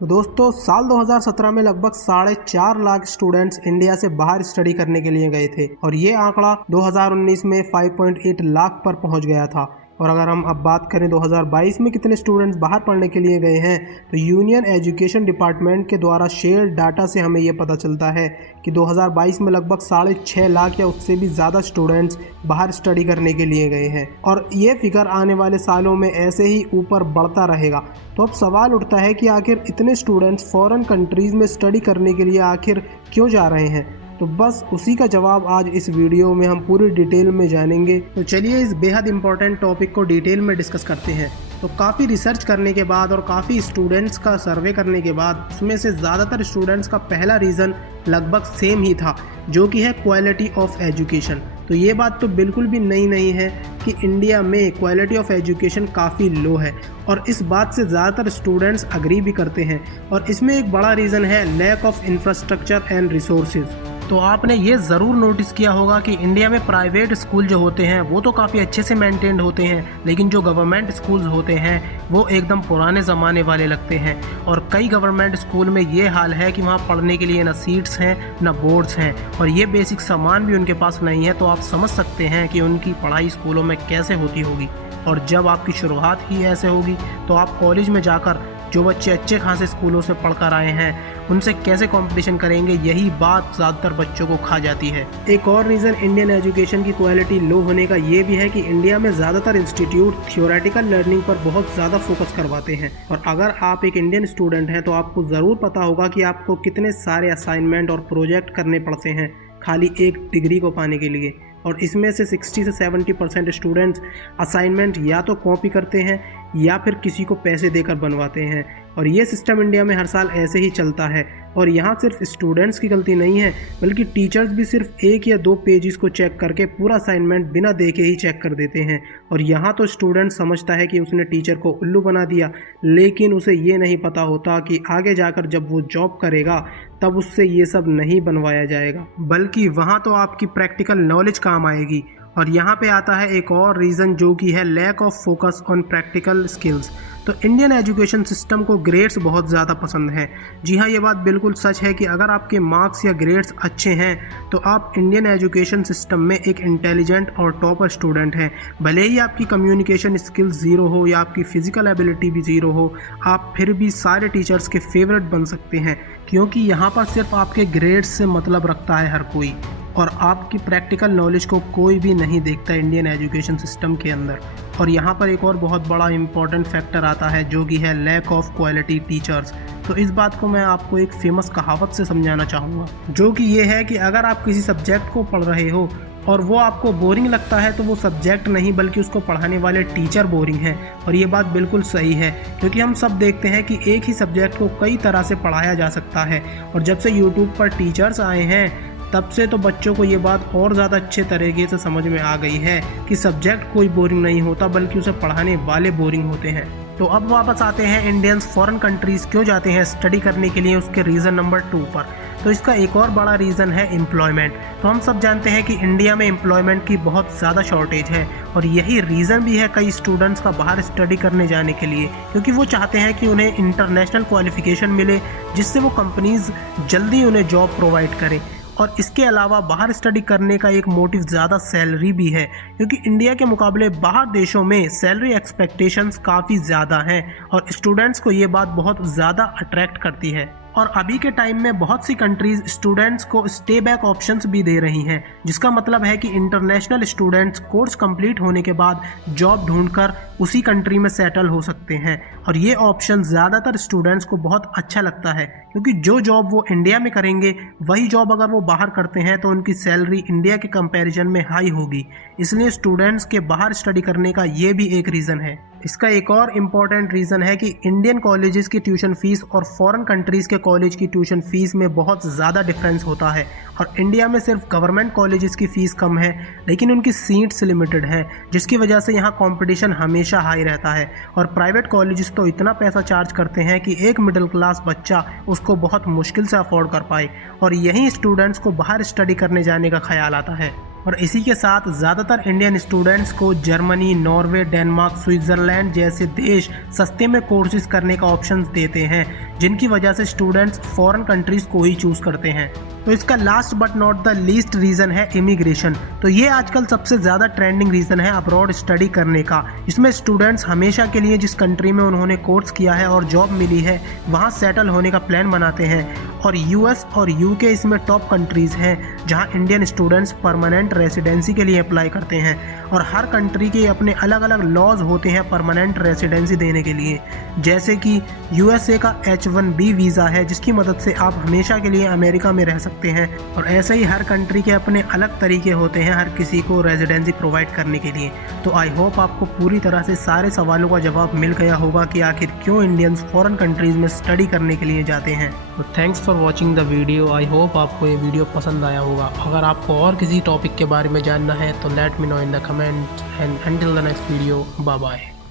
तो दोस्तों साल 2017 में लगभग 4.5 लाख स्टूडेंट्स इंडिया से बाहर स्टडी करने के लिए गए थे और ये आंकड़ा 2019 में 5.8 लाख पर पहुंच गया था। और अगर हम अब बात करें 2022 में कितने स्टूडेंट्स बाहर पढ़ने के लिए गए हैं, तो यूनियन एजुकेशन डिपार्टमेंट के द्वारा शेयर डाटा से हमें ये पता चलता है कि 2022 में लगभग 6.5 लाख या उससे भी ज़्यादा स्टूडेंट्स बाहर स्टडी करने के लिए गए हैं और ये फिगर आने वाले सालों में ऐसे ही ऊपर बढ़ता रहेगा। तो अब सवाल उठता है कि आखिर इतने स्टूडेंट्स फॉरेन कंट्रीज़ में स्टडी करने के लिए आखिर क्यों जा रहे हैं। तो बस उसी का जवाब आज इस वीडियो में हम पूरी डिटेल में जानेंगे। तो चलिए इस बेहद इंपॉर्टेंट टॉपिक को डिटेल में डिस्कस करते हैं। तो काफ़ी रिसर्च करने के बाद और काफ़ी स्टूडेंट्स का सर्वे करने के बाद उसमें से ज़्यादातर स्टूडेंट्स का पहला रीज़न लगभग सेम ही था, जो कि है क्वालिटी ऑफ एजुकेशन। तो ये बात तो बिल्कुल भी नई नहीं है कि इंडिया में क्वालिटी ऑफ एजुकेशन काफ़ी लो है और इस बात से ज़्यादातर स्टूडेंट्स अग्री भी करते हैं। और इसमें एक बड़ा रीज़न है lack of infrastructure and resources. तो आपने ये ज़रूर नोटिस किया होगा कि इंडिया में प्राइवेट स्कूल जो होते हैं वो तो काफ़ी अच्छे से मेंटेन्ड होते हैं, लेकिन जो गवर्नमेंट स्कूल्स होते हैं वो एकदम पुराने ज़माने वाले लगते हैं। और कई गवर्नमेंट स्कूल में ये हाल है कि वहाँ पढ़ने के लिए ना सीट्स हैं ना बोर्ड्स हैं और ये बेसिक सामान भी उनके पास नहीं है। तो आप समझ सकते हैं कि उनकी पढ़ाई स्कूलों में कैसे होती होगी। और जब आपकी शुरुआत ही ऐसे होगी तो आप कॉलेज में जाकर जो बच्चे अच्छे खासे स्कूलों से पढ़कर आए हैं उनसे कैसे कंपटीशन करेंगे, यही बात ज़्यादातर बच्चों को खा जाती है। एक और रीज़न इंडियन एजुकेशन की क्वालिटी लो होने का ये भी है कि इंडिया में ज़्यादातर इंस्टीट्यूट थियोरेटिकल लर्निंग पर बहुत ज़्यादा फोकस करवाते हैं। और अगर आप एक इंडियन स्टूडेंट हैं तो आपको ज़रूर पता होगा कि आपको कितने सारे असाइनमेंट और प्रोजेक्ट करने पड़ते हैं खाली एक डिग्री को पाने के लिए। और इसमें से 60 से 70% स्टूडेंट्स असाइनमेंट या तो कॉपी करते हैं या फिर किसी को पैसे देकर बनवाते हैं। और ये सिस्टम इंडिया में हर साल ऐसे ही चलता है। और यहाँ सिर्फ स्टूडेंट्स की गलती नहीं है, बल्कि टीचर्स भी सिर्फ 1 या 2 पेजेस को चेक करके पूरा असाइनमेंट बिना देखे ही चेक कर देते हैं। और यहाँ तो स्टूडेंट समझता है कि उसने टीचर को उल्लू बना दिया, लेकिन उसे ये नहीं पता होता कि आगे जाकर जब वो जॉब करेगा तब उससे ये सब नहीं बनवाया जाएगा, बल्कि वहाँ तो आपकी प्रैक्टिकल नॉलेज काम आएगी। और यहाँ पे आता है एक और रीज़न, जो कि है lack of focus on practical skills. तो इंडियन एजुकेशन सिस्टम को ग्रेड्स बहुत ज़्यादा पसंद हैं। जी हाँ, ये बात बिल्कुल सच है कि अगर आपके मार्क्स या ग्रेड्स अच्छे हैं तो आप इंडियन एजुकेशन सिस्टम में एक इंटेलिजेंट और टॉपर स्टूडेंट हैं। भले ही आपकी कम्युनिकेशन स्किल्स ज़ीरो हो या आपकी फ़िज़िकल एबिलिटी भी ज़ीरो हो, आप फिर भी सारे टीचर्स के फेवरेट बन सकते हैं, क्योंकि यहाँ पर सिर्फ आपके ग्रेड्स से मतलब रखता है हर कोई और आपकी प्रैक्टिकल नॉलेज को कोई भी नहीं देखता इंडियन एजुकेशन सिस्टम के अंदर। और यहाँ पर एक और बहुत बड़ा इम्पॉर्टेंट फैक्टर आता है, जो कि है लैक ऑफ क्वालिटी टीचर्स। तो इस बात को मैं आपको एक फेमस कहावत से समझाना चाहूँगा, जो कि ये है कि अगर आप किसी सब्जेक्ट को पढ़ रहे हो और वो आपको बोरिंग लगता है तो वो सब्जेक्ट नहीं बल्कि उसको पढ़ाने वाले टीचर बोरिंग हैं। और ये बात बिल्कुल सही है, क्योंकि हम सब देखते हैं कि एक ही सब्जेक्ट को कई तरह से पढ़ाया जा सकता है। और जब से यूट्यूब पर टीचर्स आए हैं तब से तो बच्चों को ये बात और ज़्यादा अच्छे तरीके से समझ में आ गई है कि सब्जेक्ट कोई बोरिंग नहीं होता, बल्कि उसे पढ़ाने वाले बोरिंग होते हैं। तो अब वापस आते हैं इंडियंस फॉरेन कंट्रीज़ क्यों जाते हैं स्टडी करने के लिए, उसके रीज़न नंबर 2 पर। तो इसका एक और बड़ा रीज़न है एम्प्लॉयमेंट। तो हम सब जानते हैं कि इंडिया में एम्प्लॉयमेंट की बहुत ज़्यादा शॉर्टेज है और यही रीज़न भी है कई स्टूडेंट्स का बाहर स्टडी करने जाने के लिए, क्योंकि वो चाहते हैं कि उन्हें इंटरनेशनल क्वालिफिकेशन मिले जिससे वो कंपनीज़ जल्दी उन्हें जॉब प्रोवाइड करें। और इसके अलावा बाहर स्टडी करने का एक मोटिव ज़्यादा सैलरी भी है, क्योंकि इंडिया के मुकाबले बाहर देशों में सैलरी एक्सपेक्टेशंस काफ़ी ज़्यादा हैं और स्टूडेंट्स को ये बात बहुत ज़्यादा अट्रैक्ट करती है। और अभी के टाइम में बहुत सी कंट्रीज स्टूडेंट्स को स्टे बैक ऑप्शंस भी दे रही हैं, जिसका मतलब है कि इंटरनेशनल स्टूडेंट्स कोर्स कंप्लीट होने के बाद जॉब ढूंढकर उसी कंट्री में सेटल हो सकते हैं। और ये ऑप्शन ज़्यादातर स्टूडेंट्स को बहुत अच्छा लगता है, क्योंकि जो जॉब वो इंडिया में करेंगे वही जॉब अगर वो बाहर करते हैं तो उनकी सैलरी इंडिया के कंपैरिजन में हाई होगी। इसलिए स्टूडेंट्स के बाहर स्टडी करने का ये भी एक रीज़न है। इसका एक और इम्पॉर्टेंट रीज़न है कि इंडियन कॉलेजेस की ट्यूशन फीस और फॉरेन कंट्रीज़ के कॉलेज की ट्यूशन फीस में बहुत ज़्यादा डिफरेंस होता है। और इंडिया में सिर्फ गवर्नमेंट कॉलेजेस की फ़ीस कम है, लेकिन उनकी सीट्स लिमिटेड हैं, जिसकी वजह से यहाँ कंपटीशन हमेशा हाई रहता है। और प्राइवेट कॉलेजेस तो इतना पैसा चार्ज करते हैं कि एक मिडिल क्लास बच्चा उसको बहुत मुश्किल से अफोर्ड कर पाए। और यहीं स्टूडेंट्स को बाहर स्टडी करने जाने का ख्याल आता है। और इसी के साथ ज़्यादातर इंडियन स्टूडेंट्स को जर्मनी, नॉर्वे, डेनमार्क, स्विट्ज़रलैंड जैसे देश सस्ते में कोर्सेज करने का ऑप्शन देते हैं, जिनकी वजह से स्टूडेंट्स फॉरेन कंट्रीज़ को ही चूज़ करते हैं। तो इसका last but not the least reason है इमिग्रेशन। तो ये आजकल सबसे ज़्यादा ट्रेंडिंग रीज़न है अब्रॉड स्टडी करने का। इसमें स्टूडेंट्स हमेशा के लिए जिस कंट्री में उन्होंने कोर्स किया है और जॉब मिली है वहाँ सेटल होने का प्लान बनाते हैं। और यूएस और यूके इसमें टॉप कंट्रीज़ हैं जहाँ इंडियन स्टूडेंट्स परमानेंट रेसिडेंसी के लिए अप्लाई करते हैं। और हर कंट्री के अपने अलग अलग लॉज होते हैं परमानेंट रेसिडेंसी देने के लिए। जैसे कि यूएसए का H1B वीज़ा है जिसकी मदद से आप हमेशा के लिए अमेरिका में रह सकते हैं। और ऐसे ही हर कंट्री के अपने अलग तरीके होते हैं हर किसी को रेजिडेंसी प्रोवाइड करने के लिए। तो आई होप आपको पूरी तरह से सारे सवालों का जवाब मिल गया होगा कि आखिर क्यों इंडियंस फॉरेन कंट्रीज़ में स्टडी करने के लिए जाते हैं। तो thanks for watching the video. I hope आपको ये वीडियो पसंद आया होगा। अगर आपको और किसी टॉपिक के बारे में जानना है तो let me know in the comment and until the next video, bye bye.